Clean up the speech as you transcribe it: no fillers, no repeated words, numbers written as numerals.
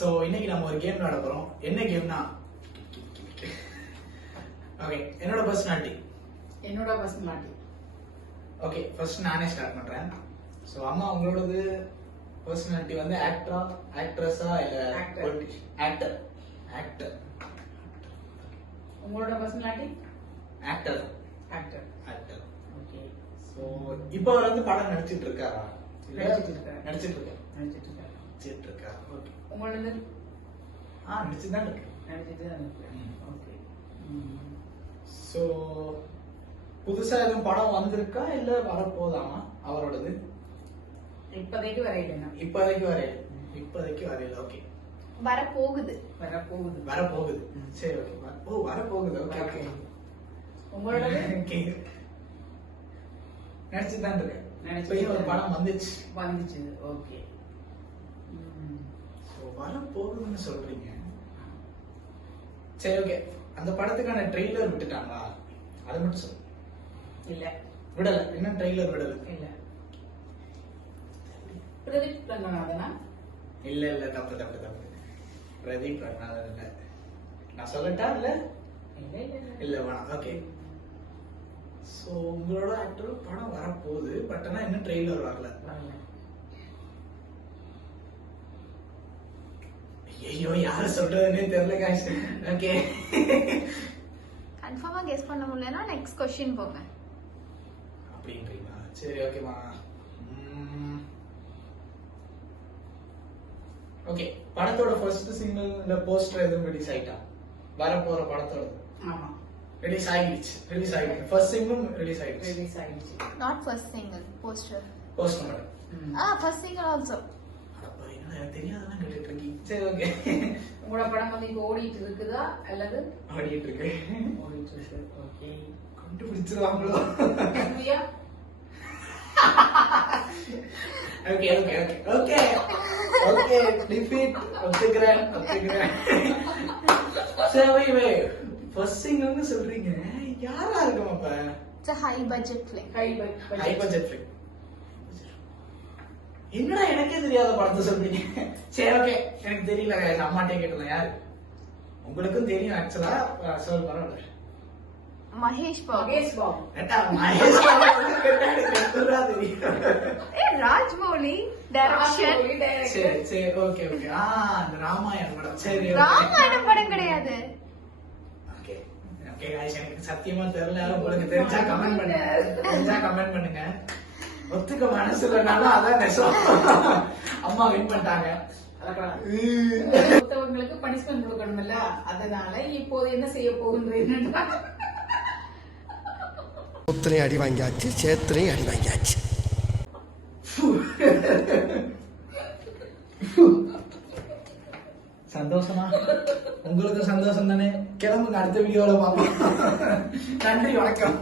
So இன்னைக்கு நம்ம ஒரு கேம் விளையாட போறோம். என்ன கேம்னா, ஓகே, என்னோட பர்சனாலிட்டி. ஓகே, ஃபர்ஸ்ட் நானே ஸ்டார்ட் பண்றேன். சோ அம்மா, உங்களோடது பர்சனாலிட்டி வந்து ஆக்டரா, ஆக்ட்ரஸா இல்ல ஆக்டர்? ஆக்டர். உங்களோட personality actor. Actor. Actor. Okay. So இப்போ அவர் வந்து படம் நடிச்சிட்டு இருக்காரா? நடிச்சிட்டு இருக்காரு. நடிச்சிட்டு இருக்காரு. ஓகே. உங்களோடது நடிச்சிட்டு தான் இருக்கு. நடிச்சிட்டு தான் இருக்கு. ஓகே. சோ புதுசா எதுவும் படம் வந்திருக்கா இல்ல வரப்போதாமா அவரோடது? இப்போதைக்கு வரையில. இப்போதைக்கு வரையில. ஓகே. வரப்போகுது. சரி, ஓகே. வரப்போகுது. Okay okay. உங்களோடது நடிச்சிட்டு தான் இருக்கு. இப்பயும் ஒரு படம் வந்துச்சு. ஓகே. வரப்போகுதுன்னு சொல்றீங்க. சரி, ஓகே. அந்த படத்துக்கான ட்ரெய்லர் விட்டுட்டாங்களா? அதை மட்டும் சொல்லு. இல்ல, விடல. இன்னும் ட்ரெய்லர் விடல. இல்ல. பிரதீப் ரங்கநாதனா? இல்ல, தப்பு. பிரதீப் ரங்கநாதன் இல்ல. நான் சொல்லட்டா? இல்ல வேணாம். ஓகே. சோ உங்களோட ஆக்டர் படம் வரப்போகுது, பட் ஆனா இன்னும் ட்ரெய்லர் வரல. ஐயோ, யார சொல்றதுன்னே தெரியல गाइस. ஓகே. கன்ஃபார்மா கெஸ் பண்ண முடியலனா நெக்ஸ்ட் क्वेश्चन போங்க. அப்படின்றீங்களா? சரி, ஓகேமா. ஓகே. படத்தோட ஃபர்ஸ்ட் சிங்கிள் இல்ல போஸ்டர் எதுவும் ரிலீஸ் ஆயிட்டா? வரப்போற படத்தோட? ஆமா, ரிலீஸ் ஆயிடுச்சு. ஃபர்ஸ்ட் சிங்கிளும் ரிலீஸ் ஆயிடுச்சு. Not first single, poster. Poster மட்டும். First single also. அப்ப என்ன தெரியாதெல்லாம் கேட்டுட்டு இருக்கீங்க. சரி, ஓகே. உங்களோட படம் வந்து இப்போ ஓடிட்டு இருக்குதா அல்லது ஓடிட்டு இருக்கு? ஓகே. கண்டுபிடிச்சிருவாங்களோ? ஓகே. டிஃபீட். ஒத்துக்கிறேன். சரி, ஃபர்ஸ்ட் சிங்கிள்னு சொல்றீங்க. யாரா இருக்கும் அப்ப? It's a high budget film. High budget film. என்னடா எனக்கே தெரியாத படத்தை சொல்றீங்க? சரி, ஓகே. எனக்கு தெரியல. அம்மாட்டே கேட்டேன். யாரு? உங்களுக்கும் தெரியும் ஆக்சுவலா. சொல், பரவாயில்ல. மகேஷ் பாபு. மகேஷ் பாபு கேட்டா எனக்கு எப்படிடா தெரியும்? ராஜ்மௌலி டைரக்ஷன். சரி, ஓகே. அந்த ராமாயணம் படம். சரி, ராமாயணம் படம் கிடையாது. ஓகே गाइस, எனக்கு சத்தியமா தெரியல. உங்களுக்கு தெரிஞ்சா கமெண்ட் பண்ணுங்க. ஒத்துக்க மனசு இல்லனாலும் அதான் நெசம். அம்மா வின் பண்ணிட்டாங்க. ஒருத்தவங்களுக்கு பனிஷ்மென்ட் கொடுக்கணும்ல, அதனால இப்போது என்ன செய்ய போகின்றேன்னா, ஒத்தனையும் அடி வாங்கியாச்சு, சேத்தனையும் அடி வாங்கியாச்சு. சந்தோஷமா? உங்களுக்கு சந்தோஷம் தானே? கிளம்புங்க, அடுத்த வீடியோல பார்ப்போம். நன்றி, வணக்கம்.